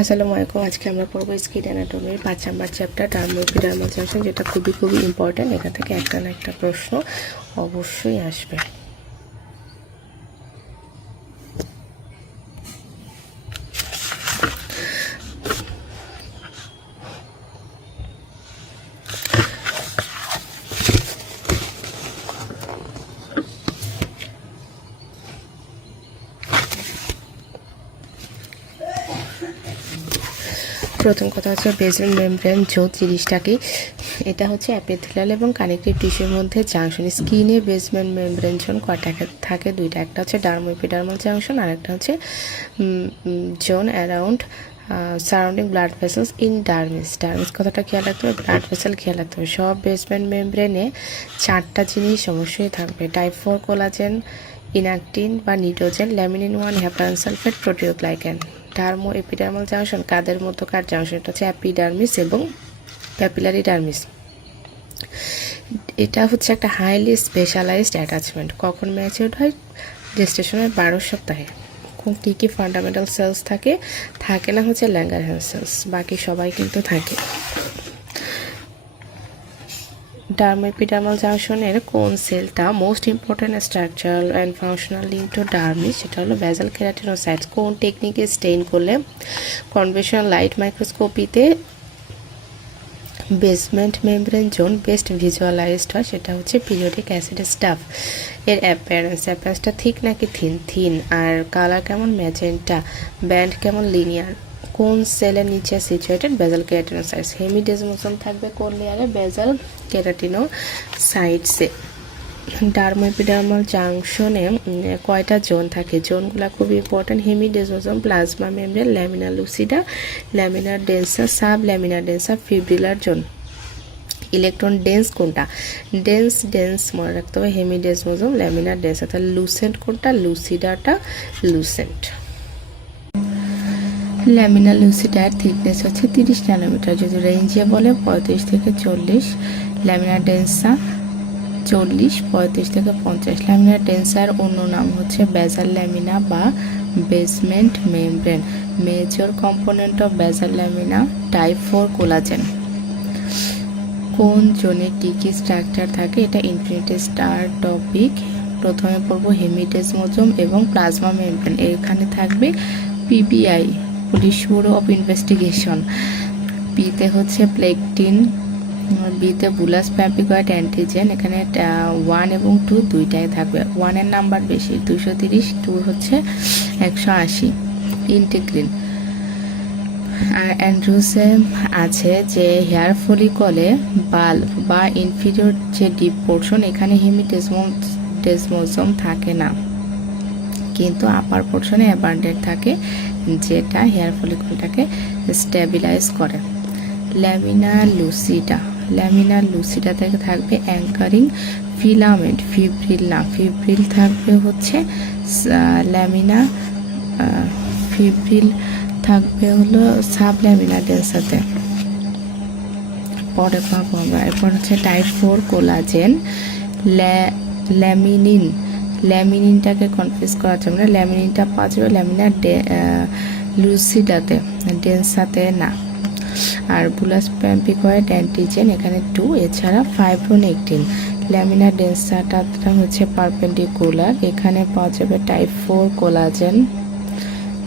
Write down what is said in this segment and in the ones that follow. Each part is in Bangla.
আসসালামু আলাইকুম। আজকে আমরা পড়বো স্কিন অ্যানাটমির 5 নাম্বার চ্যাপ্টার ডার্মোএপিডার্মাল জাংশন, যেটা খুবই ইম্পর্ট্যান্ট। এখান থেকে একটা না একটা প্রশ্ন অবশ্যই আসবে। প্রথম কথা হচ্ছে বেসমেন্ট মেমব্রেন জোন জিনিসটা কি? এটা হচ্ছে অ্যাপিথেলিয়াল এবং কানেকটিভ টিস্যুর মধ্যে জাংশন। স্কিনে বেসমেন্ট মেমব্রেন জোন কয়টা থাকে? দুইটা। একটা হচ্ছে ডার্মোএপিডার্মাল জাংশন, আর একটা হচ্ছে zone around surrounding blood vessels in dermis. Dermis কথাটা খেয়াল রাখতে হবে, ব্লাড ভেসেল খেয়াল রাখতে হবে। সব বেসমেন্ট মেমব্রেনে 4টা জিনিস অবশ্যই থাকবে: টাইপ 4 কোলাজেন, ইনাকটিন বা নিডোজেন, ল্যামিনিন 1, হেপারান সালফেট, প্রোটিওগ্লাইকেন। ডার্মোএপিডার্মাল জাংশন কাদের মধ্যকার জাংশন? এটা হচ্ছে অ্যাপিডার্মিস এবং ক্যাপিলারি ডার্মিস। এটা হচ্ছে একটা হাইলি স্পেশালাইজড অ্যাটাচমেন্ট। কখন ম্যাচিউরড হয়? জেস্টেশনের 12 সপ্তাহে। কী কী ফান্ডামেন্টাল সেলস থাকে? থাকে না হচ্ছে ল্যাঙ্গারহ্যান্স সেলস, বাকি সবাই কিন্তু থাকে। ডার্মোএপিডার্মাল জাংশনের কোন সেলটা most important structural and functional link to dermis? সেটা হলো বেসাল কেরাটিনোসাইটস। কোন টেকনিকে স্টেইন করলে কনভেনশনাল লাইট মাইক্রোস্কোপিতে basement membrane zone best visualized হয়? সেটা হচ্ছে পিরিয়ডিক অ্যাসিড স্টাফ। এর অ্যাপিয়ারেন্সটা থিক নাকি থিন? আর কালার কেমন? ম্যাজেন্টা। ব্যান্ড কেমন? লিনিয়ার। কোন সেলের নিচে সিচুয়েটেড? বেসাল কেরাটিনোসাইটস। হেমিডেজমোসোম থাকবে কোন লেয়ারে? বেসাল কেরাটিনোসাইটসে। ডার্মোএপিডার্মাল জাংশনে কয়টা জোন থাকে? জোনগুলো খুবই important: hemidesmosome, plasma membrane, laminar lucida, laminar densa, sub laminar densa, fibrillar zone. Electron dense কোনটা? ডেন্স মনে রাখতে হবে, হেমিডেজমোসোম, ল্যামিনার ডেন্সা। তাহলে লুসেন্ট কোনটা? লুসিডাটা লুসেন্ট। ল্যামিনার লুসিডার থিকনেস হচ্ছে 30 ন্যানোমিটার, যদি রেঞ্জে বলে 35 থেকে 40। ল্যামিনার ডেন্সা 40, 35 থেকে 50। ল্যামিনার ডেন্সার অন্য নাম হচ্ছে বেসাল ল্যামিনা বা basement membrane. Major component of basal lamina type 4 collagen. কোন জোনে কী কী স্ট্রাকচার থাকে? এটা ইনফিনিটি স্টার টপিক। প্রথমে পড়বো হেমিডেজমোসোম এবং প্লাজমা মেমব্রেন। এখানে থাকবে PBI, police bureau of investigation. পিতে হচ্ছে প্লেকটিন, বিতে বুলাস প্যাম্পিকয়েড অ্যান্টিজেন। এখানে 1 এবং 2 দুইটাই থাকবে। 1-এর নাম্বার বেশি, 230, 2 হচ্ছে 180। ইন্টিগ্রিন। আর অ্যান্ড্রুসে আছে যে হেয়ার ফলিকলে বাল্ব বা ইনফিরিয়র যে ডিপ পোর্শন, এখানে হেমিডেজমোসোম থাকে না, কিন্তু আপার পোর্শনে অ্যাবান্ডেন্ট থাকে, যেটা হেয়ার ফলিকলটাকে স্টেবিলাইজ করে। ল্যামিনার লুসিডা থেকে থাকবে অ্যাঙ্কারিং ফিলামেন্ট। ফিব্রিল থাকবে হচ্ছে ফিব্রিল থাকবে হলো সাব ল্যামিনার ডেন্সাতে। পরে পাবো আমরা। এরপর হচ্ছে টাইপ 4 কোলাজেন। ল্যামিনিনটাকে কনফিউজ করা যাবে না। ল্যামিনিনটা পাওয়া যাবে ল্যামিনার লুসিডাতে, ডেন্সাতে না। আর বুলাস প্যাম্পিকয়েড অ্যান্টিজেন এখানে 2, এছাড়া ফাইব্রোনেকটিন। ল্যামিনার ডেন্সাটা হচ্ছে পারপেন্ডিকুলার, এখানে পাওয়া যাবে টাইপ 4 কোলাজেন,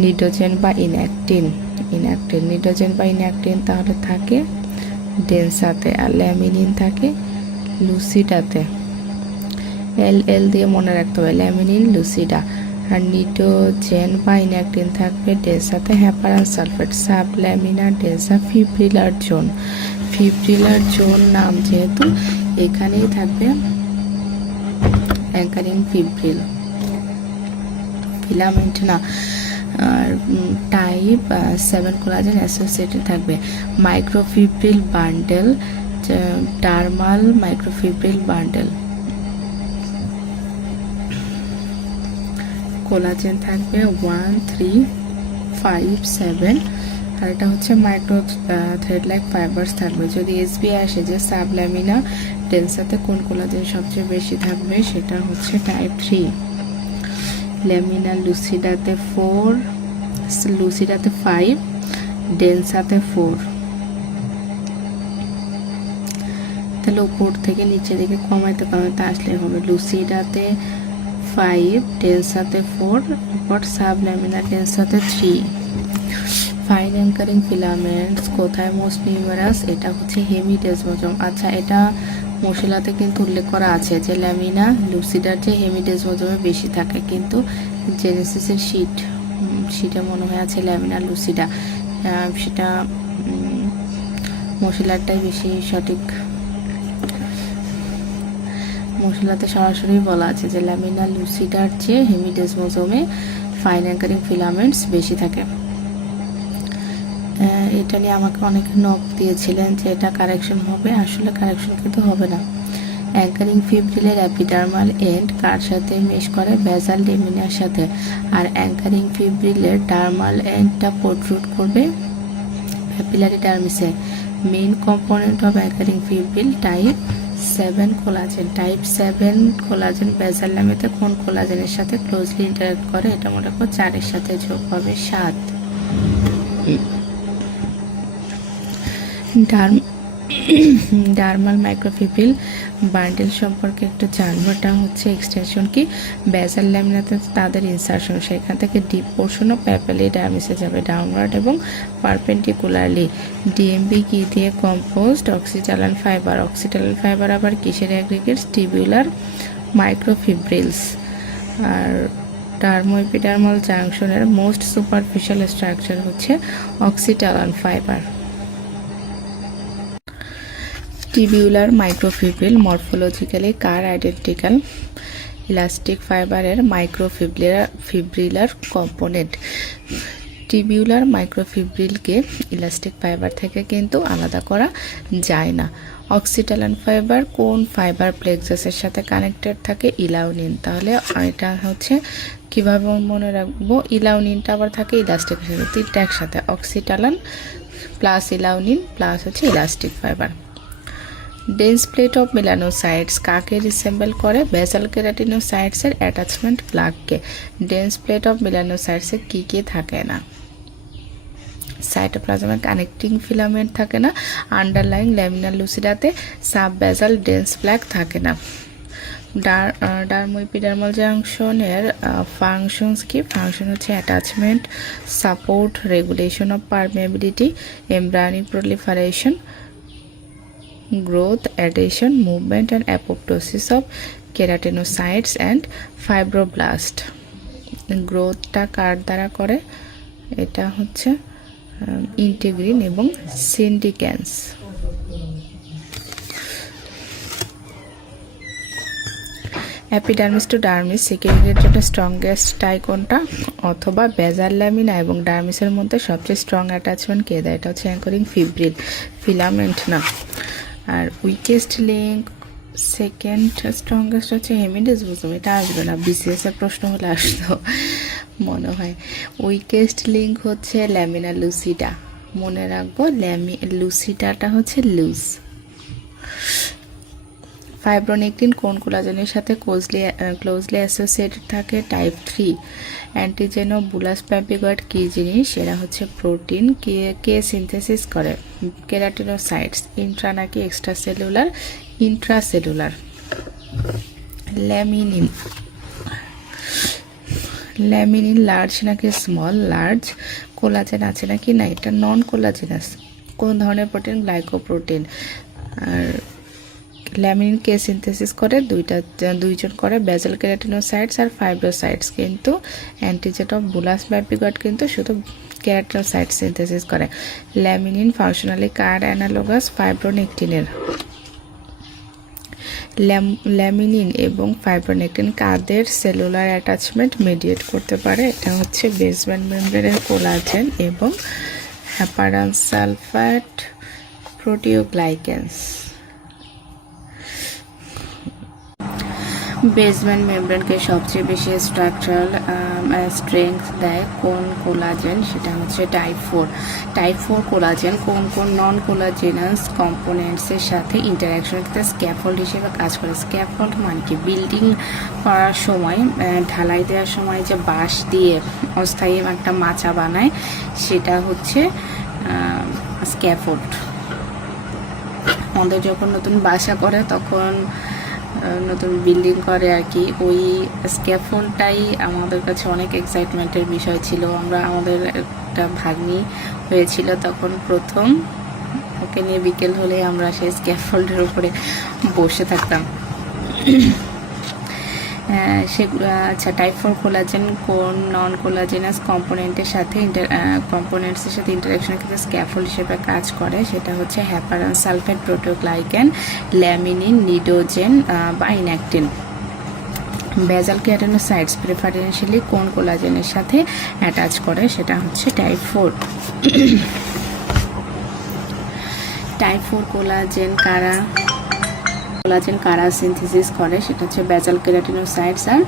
নিডোজেন বা ইনাকটিন। নিডোজেন বা ইনাকটিন তাহলে থাকে ডেন্সাতে, আর ল্যামিনিন থাকে লুসিডাতে। এল দিয়ে মনে রাখতে হবে, ল্যামিনিন লুসিডা। আর নিডোজেন বা ইনাকটিন থাকবে ডেন্সাতে, হেপারান sulphate. Sub laminar densa fibrillar zone নাম যেহেতু, এখানেই থাকবে অ্যাঙ্কারিং ফিলামেন্ট না। আর টাইপ 7 কোলাজেন অ্যাসোসিয়েটেড থাকবে মাইক্রোফিব্রিল বান্ডেল, ডার্মাল মাইক্রোফিব্রিল বান্ডেল। কোলাজেন থাকবে 1, 3, 5, 7। আর এটা হচ্ছে মাইক্রো থ্রেড লাইক ফাইবার্স থাকবে। যদি এসবি আসে যে সাবল্যামিনা ডেন্সাতে কোন কোলাজেন সবচেয়ে বেশি থাকবে, সেটা হচ্ছে টাইপ 3। ল্যামিনা লুসিডাতে 4, লুসিডাতে 5, ডেন্সাতে 4। তাহলে উপর থেকে নিচের দিকে কমাইতে কমাইতে আসলে হবে। লুসিডাতে 5, ডেন্সাতে 4, এরপর সাবল্যামিনার ডেন্সাতে 3। ফাইন অ্যাঙ্কারিং ফিলামেন্টস কোথায় মোস্ট নিউমারাস? এটা হচ্ছে হেমিডেসমোজোম। আচ্ছা, এটা মশলাতে কিন্তু উল্লেখ করা আছে যে ল্যামিনা লুসিডার যে হেমিডেসমোজোমে বেশি থাকে, কিন্তু জেনেসিসের শিটে মনে হয় আছে ল্যামিনা লুসিডা, সেটা মশলাটাই বেশি সঠিক। মশলাতে সরাসরি বলা আছে যে ল্যামিনা লুসিডার চেয়ে হেমিডেসমোজোমে ফাইন অ্যাঙ্কারিং ফিলামেন্টস বেশি থাকে। এটা নিয়ে আমাকে অনেক নক দিয়েছিলেন যে এটা কারেকশন হবে, আসলে কারেকশন কিন্তু হবে না। অ্যাঙ্কারিং ফিব্রিলের অ্যাপিডার্মাল এন্ড কার সাথে মেশ করে? বেসাল লেমিনার সাথে। আর অ্যাঙ্কারিং ফিব্রিলের ডার্মাল এন্ডটা প্রোট্রুড করবে প্যাপিলারি ডার্মিসে। Main component of anchoring fibril type 7 collagen. Type 7 collagen basal ল্যামিনাতে কোন কোলাজেনের সাথে ক্লোজলি ইন্টারঅ্যাক্ট করে? এটা মনে করো 4 এর সাথে যোগ হবে 7। ডার্মাল মাইক্রোফিব্রিল বান্ডেল সম্পর্কে একটু জানবো। এটা হচ্ছে এক্সটেনশন কি? বেসাল ল্যামিনাতে তাদের ইনসারশন, সেখান থেকে ডিপ পোর্শন অফ প্যাপিলারি ডার্মিসে যাবে ডাউনওয়ার্ড এবং পারপেন্ডিকুলারলি। ডিএমবি কি দিয়ে কম্পোজড? অক্সিটালান ফাইবার। অক্সিটালান ফাইবার আবার কিসের অ্যাগ্রিগেটস? টিবিউলার মাইক্রোফিব্রিলস। আর ডার্মোএপিডার্মাল জাংশনের মোস্ট সুপারফিশিয়াল স্ট্রাকচার হচ্ছে অক্সিটালান ফাইবার। টিবিউলার মাইক্রোফিব্রিল মরফোলজিক্যালি কার আইডেন্টিক্যাল? ইলাস্টিক ফাইবারের মাইক্রোফিব্রিলার কম্পোনেন্ট। টিবিউলার মাইক্রোফিব্রিলকে ইলাস্টিক ফাইবার থেকে কিন্তু আলাদা করা যায় না। অক্সিটালান ফাইবার কোন ফাইবার প্লেক্সাসের সাথে কানেক্টেড থাকে? ইলাউনিন। তাহলে এটা হচ্ছে কিভাবে মনে রাখবো? ইলাউনিনটা আবার থাকে ইলাস্টিকের সাথে, তিনটা একসাথে, অক্সিটালান প্লাস ইলাউনিন প্লাস হচ্ছে elastic fibre. Dense plate of melanocytes কাকে রিসেম্বল করে? বেসাল কেরাটিনোসাইটসের অ্যাটাচমেন্ট প্লাগকে। ডেন্স প্লেট অফ মেলানোসাইটসে কি কি থাকে না? সাইটোপ্লাজমে কানেক্টিং ফিলামেন্ট থাকে না। আন্ডারলাইং ল্যামিনার লুসিডাতে সাব বেসাল ডেন্স প্লাগ থাকে না। ডার্মোএপিডার্মাল জাংশনের ফাংশনস কি? ফাংশন হচ্ছে attachment, support, regulation of permeability, embryonic proliferation, growth, adhesion, movement and apoptosis of keratinocytes and fibroblast. গ্রোথটা কার দ্বারা করে? এটা হচ্ছে ইন্টিগ্রিন এবং সিন্ডিক্যান্স। অ্যাপিডার্মিস টু ডার্মিস সেকেন্ডারির জন্য স্ট্রংগেস্ট টাই কোনটা? অথবা বেসাল ল্যামিনা এবং ডার্মিসের মধ্যে সবচেয়ে স্ট্রং অ্যাটাচমেন্ট কে দেয়? এটা হচ্ছে অ্যাঙ্করিং ফিব্রিল, ফিলামেন্ট না। আর উইকেস্ট লিঙ্ক সেকেন্ড স্ট্রংগেস্ট হচ্ছে হেমিডেসমোজোম। এটা আসবে না, বিসিএস এর প্রশ্ন হলে আসতো মনে হয়। উইকেস্ট লিঙ্ক হচ্ছে ল্যামিনা লুসিডা, মনে রাখবো। লুসিডাটা হচ্ছে লুজ। ফাইব্রোনেক্টিন কোন কোলাজেনের সাথে ক্লোজলি অ্যাসোসিয়েটেড থাকে? টাইপ 3। অ্যান্টিজেন ও বুলাস প্যাপিগয়েড কী জিনিস? এরা হচ্ছে প্রোটিন। কে সিনথেসিস করে? কেরাটিনোসাইটস। ইন্ট্রা নাকি extra cellular? Intracellular. Laminin large নাকি স্মল? লার্জ। কোলাজেন আছে নাকি না? এটা নন কোলাজেনাস। কোন ধরনের প্রোটিন? গ্লাইকোপ্রোটিন। আর ল্যামিনিন কে সিনথেসিস করে? দুইজন করে, বেসাল কেরাটিনোসাইটস আর ফাইব্রোসাইটস। কিন্তু অ্যান্টিজেন অফ বুলাস প্যাপিগয়েড কিন্তু শুধু কেরাটিনোসাইট সিনথেসিস করে। ল্যামিনিন ফাংশনালি কার অ্যানালোগাস? ফাইব্রোনেক্টিনের। ল্যামিনিন এবং ফাইব্রোনেক্টিন কাদের সেলুলার অ্যাটাচমেন্ট মিডিয়েট করতে পারে? এটা হচ্ছে বেসমেন্ট মেমব্রেনের কোলাজেন এবং হেপারান সালফেট প্রোটিওগ্লাইকেন্স। বেসমেন্ট মেমব্রেনকে সবচেয়ে বেশি স্ট্রাকচারাল স্ট্রেংথ দেয় কোন কোলাজেন? সেটা হচ্ছে টাইপ 4। টাইপ 4 কোলাজেন কোন কোন নন কোলাজেনাস কম্পোনেন্টসের সাথে ইন্টারাকশন স্ক্যাফোল্ড হিসেবে কাজ করে? স্ক্যাফোল্ড মানে কি? বিল্ডিং করার সময়, ঢালাই দেওয়ার সময় যে বাঁশ দিয়ে অস্থায়ী একটা মাচা বানায়, সেটা হচ্ছে স্ক্যাফোল্ড। আমাদের যখন নতুন বাসা করে তখন নতুন বিল্ডিং করে আর কি, ওই স্ক্যাফোল্ডটাই আমাদের কাছে অনেক এক্সাইটমেন্টের বিষয় ছিল। আমাদের একটা ভাগ্নি হয়েছিল তখন প্রথম, ওকে নিয়ে বিকেল হলে আমরা সেই স্ক্যাফোল্ডের উপরে বসে থাকতাম। সেগুলো আচ্ছা, টাইপ 4 কোলাজেন কোন নন কোলাজেনাস কম্পোনেন্টের সাথে কম্পোনেন্টসের সাথে ইন্টারাকশনের ক্ষেত্রে স্ক্যাফোল্ড হিসেবে কাজ করে, সেটা হচ্ছে হ্যাপারান সালফেট, প্রোটোগ্লাইক্যান, ল্যামিনিন, নিডোজেন বা ইনঅ্যাক্টিন। বেজাল কেরাটিনোসাইটস প্রেফারেন্সিয়ালি কোন কোলাজেনের সাথে অ্যাটাচ করে, সেটা হচ্ছে টাইপ 4। টাইপ 4 কোলাজেন কারা সিনথেসিস করে, সেটা হচ্ছে বেজাল কেরাটিনোসাইটস আর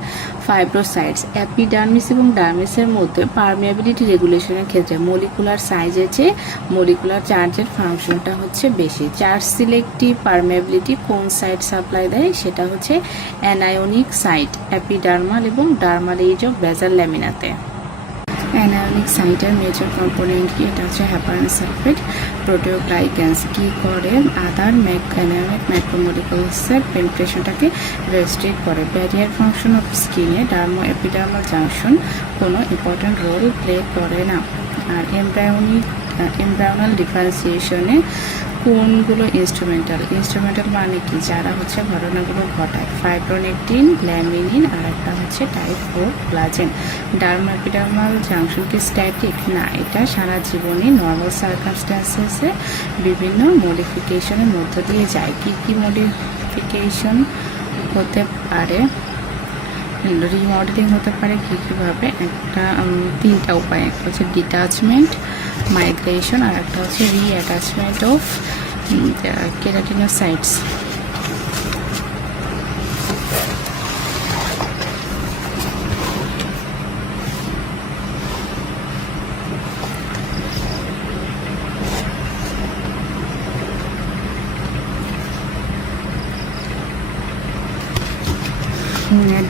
ফাইব্রোসাইটস। অ্যাপিডার্মিস এবং ডার্মিসের মধ্যে পারমিয়াবিলিটি রেগুলেশনের ক্ষেত্রে মলিকুলার সাইজের চেয়ে মলিকুলার চার্জের ফাংশনটা হচ্ছে বেশি। চার্জ সিলেক্টিভ পারমিয়াবিলিটি কোন সাইট সাপ্লাই দেয়, সেটা হচ্ছে অ্যানায়নিক সাইট অ্যাপিডার্মাল এবং ডার্মাল এজ অফ বেজাল ল্যামিনাতে। অ্যানায়নিক সাইটের মেজর কম্পোনেন্ট কি, এটা হচ্ছে হ্যাপারান সালফেট, প্রোটোগ্লাইক্যানস কি করে, আদার অ্যানায়নিক ম্যাক্রোমোলিকুলসের পেনিট্রেশনটাকে রেস্ট্রিক্ট করে। ব্যারিয়ার ফাংশন অফ স্কিনে ডার্মো এপিডার্মাল জাংশন কোনো ইম্পর্ট্যান্ট রোল প্লে করে না। আর এমব্রায়োনাল ডিফারেন্সিয়েশনে কোনগুলো ইনস্ট্রুমেন্টাল মানে কি, যারা হচ্ছে ঘটনাগুলো ঘটায়, ফাইব্রোনেকটিন, ল্যামিনিন, আর একটা হচ্ছে টাইপ 4 কোলাজেন। ডার্মো এপিডার্মাল জাংশন কি স্ট্যাটিক? না, এটা সারা জীবনই নর্মাল সার্কামস্ট্যান্সেসে বিভিন্ন মডিফিকেশনের মধ্য দিয়ে যায়। কি কি মডিফিকেশন হতে পারে? রিমডেলিং হতে পারে কীভাবে, একটা 3টা উপায়, একটা হচ্ছে ডিটাচমেন্ট, মাইগ্রেশন, আর একটা হচ্ছে রিঅ্যাটাচমেন্ট অফ কেরাটিনোসাইটস।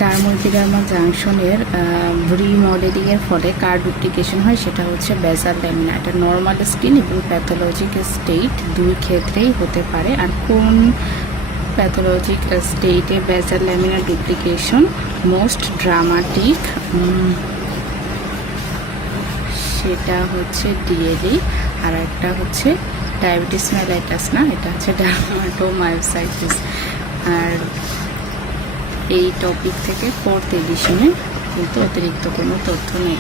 ডার্মো এপিডার্মাল জাংশনের রিমডেলিংয়ের ফলে কার ডুপ্লিকেশন হয়, সেটা হচ্ছে বেজাল ল্যামিনা। এটা নর্মাল স্কিন এবং প্যাথোলজিক স্টেট দুই ক্ষেত্রেই হতে পারে। আর কোন প্যাথোলজিক স্টেটে বেজাল ল্যামিনা ডুপ্লিকেশন মোস্ট ড্রামাটিক, সেটা হচ্ছে ডিএলই। আর একটা হচ্ছে ডায়াবেটিস মেলাইটাস, না, এটা হচ্ছে ডার্মাটোমায়োসাইটিস। আর এই টপিক থেকে 4th এডিশনে কিন্তু অতিরিক্ত কোনো তথ্য নেই।